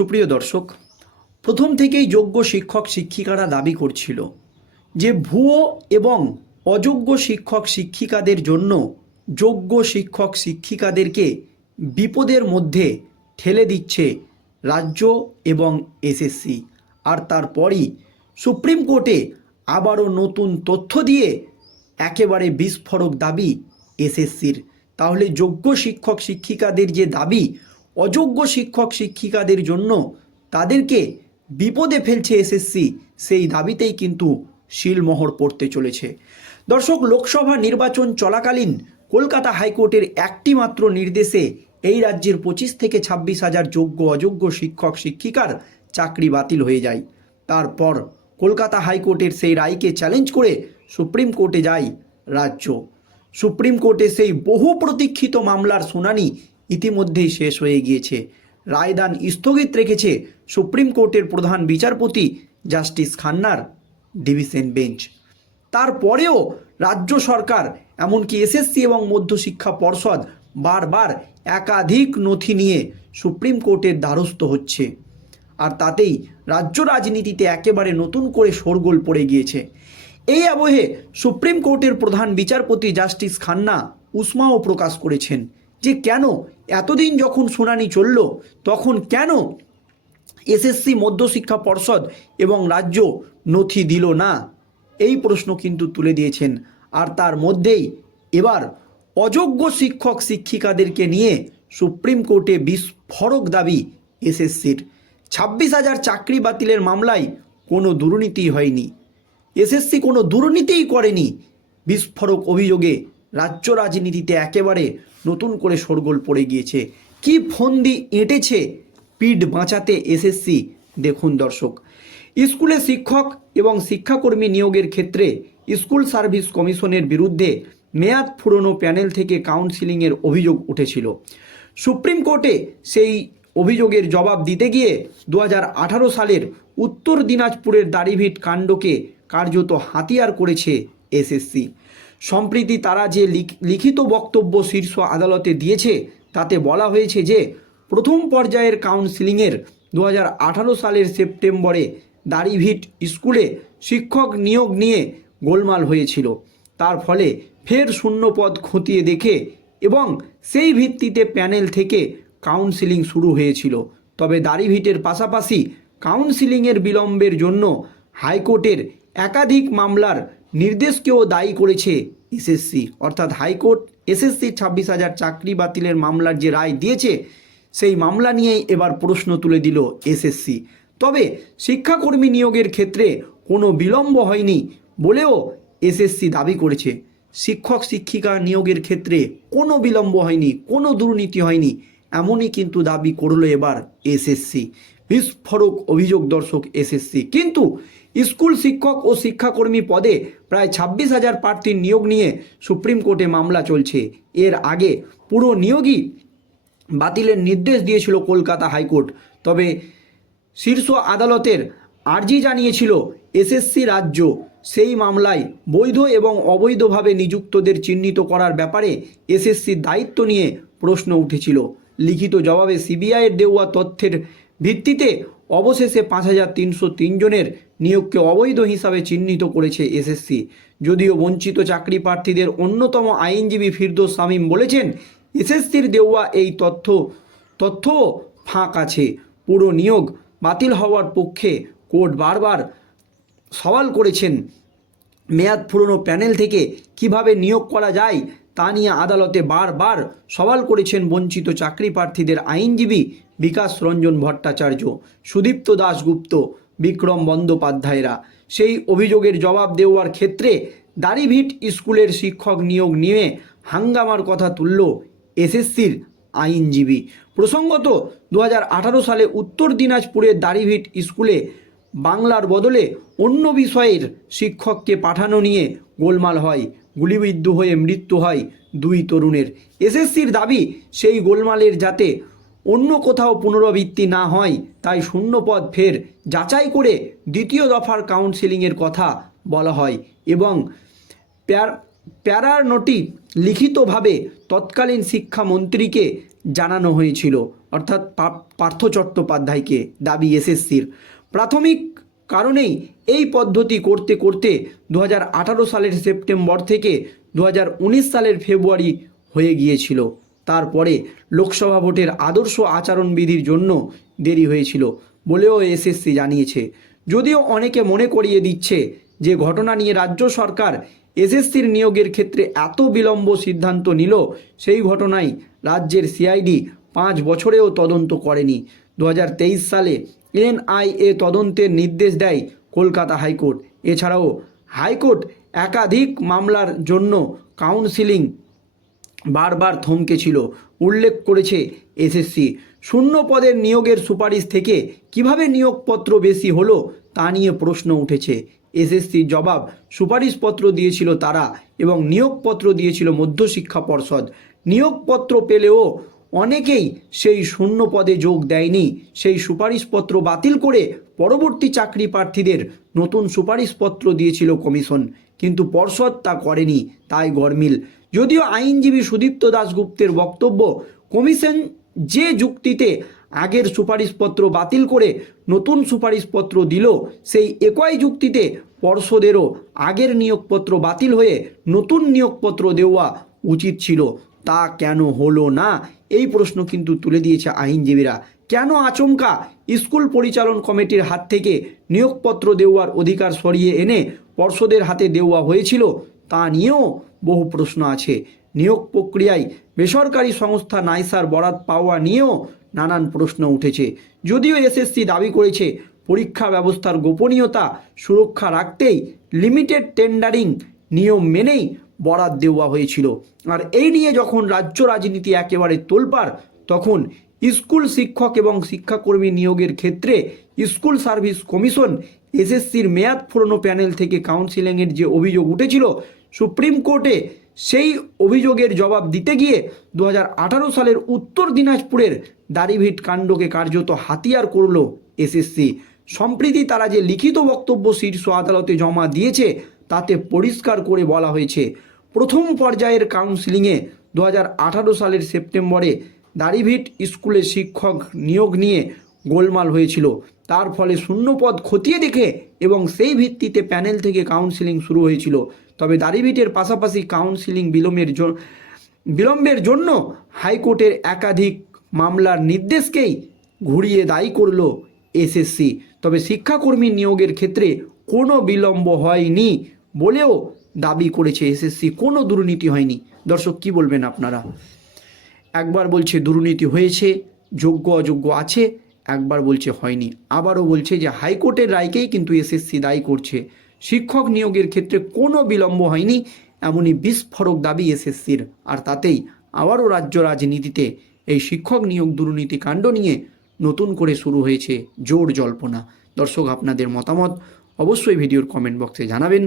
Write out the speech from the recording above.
সুপ্রিয় দর্শক, প্রথম থেকেই যোগ্য শিক্ষক শিক্ষিকারা দাবি করছিল যে ভুয়ো এবং অযোগ্য শিক্ষক শিক্ষিকাদের জন্য যোগ্য শিক্ষক শিক্ষিকাদেরকে বিপদের মধ্যে ঠেলে দিচ্ছে রাজ্য এবং এসএসসি আর তারপরই সুপ্রিম কোর্টে আবারও নতুন তথ্য দিয়ে একেবারে বিস্ফোরক দাবি এসএসসির তাহলে যোগ্য শিক্ষক শিক্ষিকাদের যে দাবি অযোগ্য শিক্ষক শিক্ষিকাদের জন্য তাদেরকে বিপদে ফেলছে এসএসসি, সেই দাবিতেই কিন্তু শিলমোহর পড়তে চলেছে। দর্শক, লোকসভা নির্বাচন চলাকালীন কলকাতা হাইকোর্টের একটি মাত্র নির্দেশে এই রাজ্যের পঁচিশ থেকে ছাব্বিশ হাজার যোগ্য অযোগ্য শিক্ষক শিক্ষিকার চাকরি বাতিল হয়ে যায়। তারপর কলকাতা হাইকোর্টের সেই রায়কে চ্যালেঞ্জ করে সুপ্রিম কোর্টে যায় রাজ্য। সুপ্রিম কোর্টে সেই বহু প্রতীক্ষিত মামলার শুনানি ইতিমধ্যেই শেষ হয়ে গিয়েছে। রায়দান স্থগিত রেখেছে সুপ্রিম কোর্টের প্রধান বিচারপতি জাস্টিস খান্নার ডিভিশন বেঞ্চ। তারপরেও রাজ্য সরকার, এমনকি এসএসসি এবং মধ্যশিক্ষা পর্ষদ বারবার একাধিক নথি নিয়ে সুপ্রিম কোর্টের দ্বারস্থ হচ্ছে। আর তাতেই রাজ্য রাজনীতিতে একেবারে নতুন করে শোরগোল পড়ে গিয়েছে। এই আবহে সুপ্রিম কোর্টের প্রধান বিচারপতি জাস্টিস খান্না উষ্মাও প্রকাশ করেছেন। যে কেন এতদিন যখন শুনানি চলল, তখন কেন এসএসসি মধ্যশিক্ষা পর্ষদ এবং রাজ্য নথি দিল না? এই প্রশ্ন কিন্তু তুলে দিয়েছেন। আর তার মধ্যেই এবার অযোগ্য শিক্ষক শিক্ষিকাদেরকে নিয়ে সুপ্রিম কোর্টে বিস্ফোরক দাবি এসএসসির ছাব্বিশ হাজার চাকরি বাতিলের মামলায় কোনো দুর্নীতি হয়নি। এসএসসি কোনো দুর্নীতিই করেনি বিস্ফোরক অভিযোগে। রাজ্য রাজনীতিতে একেবারে নতুন করে শোরগোল পড়ে গিয়েছে। কি ফন্দি এঁটেছে পিঠ বাঁচাতে এসএসসি? দেখুন দর্শক, স্কুলে শিক্ষক এবং শিক্ষাকর্মী নিয়োগের ক্ষেত্রে স্কুল সার্ভিস কমিশনের বিরুদ্ধে মেয়াদ ফুরনো প্যানেল থেকে কাউন্সিলিংয়ের অভিযোগ উঠেছিল। সুপ্রিম কোর্টে সেই অভিযোগের জবাব দিতে গিয়ে দু হাজার আঠারো সালের উত্তর দিনাজপুরের দাড়িভিট কাণ্ডকে কার্যত হাতিয়ার করেছে এসএসসি। সম্প্রীতি তারা যে লিখ- লিখিত বক্তব্য শীর্ষ আদালতে দিয়েছে, তাতে বলা হয়েছে যে, প্রথম পর্যায়ের কাউন্সিলিংয়ের দু হাজার আঠারো সালের সেপ্টেম্বরে দাড়িভিট স্কুলে শিক্ষক নিয়োগ নিয়ে গোলমাল হয়েছিল। তার ফলে ফের শূন্যপদ খতিয়ে দেখে এবং সেই ভিত্তিতে প্যানেল থেকে কাউন্সিলিং শুরু হয়েছিল। তবে দাড়িভিটের পাশাপাশি কাউন্সিলিংয়ের বিলম্বের জন্য হাইকোর্টের একাধিক মামলার নির্দেশকেও দায়ী করেছে এসএসসি। অর্থাৎ হাইকোর্ট এসএসসি ছাব্বিশ হাজার চাকরি বাতিলের মামলার যে রায় দিয়েছে, সেই মামলা নিয়েই এবার প্রশ্ন তুলে দিল এসএসসি। তবে শিক্ষাকর্মী নিয়োগের ক্ষেত্রে কোনো বিলম্ব হয়নি বলেও এসএসসি দাবি করেছে। শিক্ষক শিক্ষিকা নিয়োগের ক্ষেত্রে কোনো বিলম্ব হয়নি, কোনো দুর্নীতি হয়নি, এমনই কিন্তু দাবি করল এবার এসএসসি। বিস্ফোরক অভিযোগ দর্শক এসএসসি। কিন্তু স্কুল শিক্ষক ও শিক্ষাকর্মী পদে প্রায় ছাব্বিশ হাজার প্রার্থীর নিয়োগ নিয়ে সুপ্রিম কোর্টে মামলা চলছে। এর আগে পুরো নিয়োগই বাতিলের নির্দেশ দিয়েছিল কলকাতা হাইকোর্ট। তবে শীর্ষ আদালতের আর্জি জানিয়েছিল এসএসসি রাজ্য সেই মামলায় বৈধ এবং অবৈধভাবে নিযুক্তদের চিহ্নিত করার ব্যাপারে এসএসসির দায়িত্ব নিয়ে প্রশ্ন উঠেছিল। লিখিত জবাবে সিবিআইয়ের দেওয়া তথ্যের ভিত্তিতে অবশেষে পাঁচ হাজার তিনশো তিনজনের নিয়োগকে অবৈধ হিসাবে চিহ্নিত করেছে এসএসসি। যদিও বঞ্চিত চাকরি প্রার্থীদের অন্যতম আইনজীবী ফিরদোস শামীম বলেছেন, এসএসসির দেওয়া এই তথ্য তথ্যও ফাঁক আছে। পুরো নিয়োগ বাতিল হওয়ার পক্ষে কোর্ট বারবার সওয়াল করেছেন, মেয়াদ পুরনো প্যানেল থেকে কীভাবে নিয়োগ করা যায় তা নিয়ে আদালতে বারবার সওয়াল করেছেন বঞ্চিত চাকরি প্রার্থীদের আইনজীবী বিকাশ রঞ্জন ভট্টাচার্য, সুদীপ্ত দাশগুপ্ত, বিক্রম বন্দ্যোপাধ্যায়রা। সেই অভিযোগের জবাব দেওয়ার ক্ষেত্রে দাড়িভিট স্কুলের শিক্ষক নিয়োগ নিয়ে হাঙ্গামার কথা তুলল এসএসসির আইনজীবী। প্রসঙ্গত দু হাজার আঠারো সালে উত্তর দিনাজপুরের দাড়িভিট স্কুলে বাংলার বদলে অন্য বিষয়ের শিক্ষককে পাঠানো নিয়ে গোলমাল হয়, গুলিবিদ্ধ হয়ে মৃত্যু হয় দুই তরুণের। এসএসসির দাবি, সেই গোলমালের যাতে অন্য কোথাও পুনরাবৃত্তি না হয়, তাই শূন্যপদ ফের যাচাই করে দ্বিতীয় দফার কাউন্সিলিংয়ের কথা বলা হয় এবং প্যার, প্যারার নোটি লিখিতভাবে তৎকালীন শিক্ষামন্ত্রীকে জানানো হয়েছিল, অর্থাৎ পার্থ চট্টোপাধ্যায়কে, দাবি এসএসসির। প্রাথমিক কারণেই এই পদ্ধতি করতে করতে দু হাজার আঠারো সালের সেপ্টেম্বর থেকে দু হাজার উনিশ সালের ফেব্রুয়ারি হয়ে গিয়েছিল। তারপরে লোকসভা ভোটের আদর্শ আচরণবিধির জন্য দেরি হয়েছিল বলেও এসএসসি জানিয়েছে। যদিও অনেকে মনে করিয়ে দিচ্ছে যে ঘটনা নিয়ে রাজ্য সরকার এসএসসির নিয়োগের ক্ষেত্রে এত বিলম্ব সিদ্ধান্ত নিল, সেই ঘটনায় রাজ্যের সিআইডি পাঁচ বছরেও তদন্ত করেনি। দু হাজার তেইশ সালে এনআইএ তদন্তের নির্দেশ দেয় কলকাতা হাইকোর্ট। এছাড়াও হাইকোর্ট একাধিক মামলার জন্য কাউন্সিলিং বারবার থমকেছিল উল্লেখ করেছে এসএসসি শূন্য পদের নিয়োগের সুপারিশ থেকে কীভাবে নিয়োগপত্র বেশি হলো তা নিয়ে প্রশ্ন উঠেছে। এসএসসির জবাব, সুপারিশপত্র দিয়েছিল তারা এবং নিয়োগপত্র দিয়েছিল মধ্যশিক্ষা পর্ষদ। নিয়োগপত্র পেলেও অনেকেই সেই শূন্য পদে যোগ দেয়নি। সেই সুপারিশপত্র বাতিল করে পরবর্তী চাকরি প্রার্থীদের নতুন সুপারিশপত্র দিয়েছিল কমিশন। কিন্তু পর্ষদ তা করেনি, তাই গরমিল যদিও আইনজীবী সুদীপ্ত দাশগুপ্তের বক্তব্য কমিশন যে যুক্তিতে আগের সুপারিশপত্র বাতিল করে নতুন সুপারিশপত্র দিল, সেই একই যুক্তিতে পর্ষদেরও আগের নিয়োগপত্র বাতিল হয়ে নতুন নিয়োগপত্র দেওয়া উচিত ছিল। তা কেন হলো না? এই প্রশ্ন কিন্তু তুলে দিয়েছে আইনজীবীরা। কেন আচমকা স্কুল পরিচালন কমিটির হাত থেকে নিয়োগপত্র দেওয়ার অধিকার সরিয়ে এনে পর্ষদের হাতে দেওয়া হয়েছিল তা নিয়েও বহু প্রশ্ন আছে। নিয়োগ প্রক্রিয়ায় বেসরকারি সংস্থা নাইসার বরাত পাওয়া নিয়েও নানান প্রশ্ন উঠেছে। যদিও এসএসসি দাবি করেছে, পরীক্ষা ব্যবস্থার গোপনীয়তা সুরক্ষা রাখতেই লিমিটেড টেন্ডারিং নিয়ম মেনেই বরাত দেওয়া হয়েছিল। আর এই নিয়ে যখন রাজ্য রাজনীতি একেবারে তোলপাড়, তখন স্কুল শিক্ষক এবং শিক্ষাকর্মী নিয়োগের ক্ষেত্রে স্কুল সার্ভিস কমিশন এসএসসির মেয়াদ ফুরনো প্যানেল থেকে কাউন্সিলিংয়ের যে অভিযোগ উঠেছিল সুপ্রিম কোর্টে সেই অভিযোগের জবাব দিতে গিয়ে দু হাজার আঠারো সালের উত্তর দিনাজপুরের দাড়িভিট কাণ্ডকে কার্যত হাতিয়ার করল এসএসসি। সম্প্রীতি তারা যে লিখিত বক্তব্য শীর্ষ আদালতে জমা দিয়েছে, তাতে পরিষ্কার করে বলা হয়েছে, প্রথম পর্যায়ের কাউন্সিলিংয়ে দু হাজার আঠারো সালের সেপ্টেম্বরে দাড়িভিট স্কুলে শিক্ষক নিয়োগ নিয়ে গোলমাল হয়েছিল। তার ফলে শূন্যপদ খতিয়ে দেখে এবং সেই ভিত্তিতে প্যানেল থেকে কাউন্সিলিং শুরু হয়েছিল। তবে দাড়িভিটের পাশাপাশি কাউন্সিলিং বিলম্বের বিলম্বের জন্য হাইকোর্টের একাধিক মামলার নির্দেশকেই ঘুরিয়ে দায়ী করল এসএসসি। তবে শিক্ষাকর্মী নিয়োগের ক্ষেত্রে কোনো বিলম্ব হয়নি বলেও দাবি করেছে এসএসসি। কোনো দুর্নীতি হয়নি। দর্শক, কি বলবেন আপনারা? একবার বলছে দুর্নীতি হয়েছে, যোগ্য অযোগ্য আছে, একবার বলছে হয়নি। আবারও বলছে যে হাইকোর্টের রায়কেই কিন্তু এসএসসি দায়ী করছে। শিক্ষক নিয়োগের ক্ষেত্রে কোনো বিলম্ব হয়নি, এমনই বিস্ফোরক দাবি এসএসসির। আর তাতেই আবারও রাজ্য রাজনীতিতে এই শিক্ষক নিয়োগ দুর্নীতি কাণ্ড নিয়ে নতুন করে শুরু হয়েছে জোর জল্পনা। দর্শক, আপনাদের মতামত অবশ্যই ভিডিওর কমেন্ট বক্সে জানাবেন।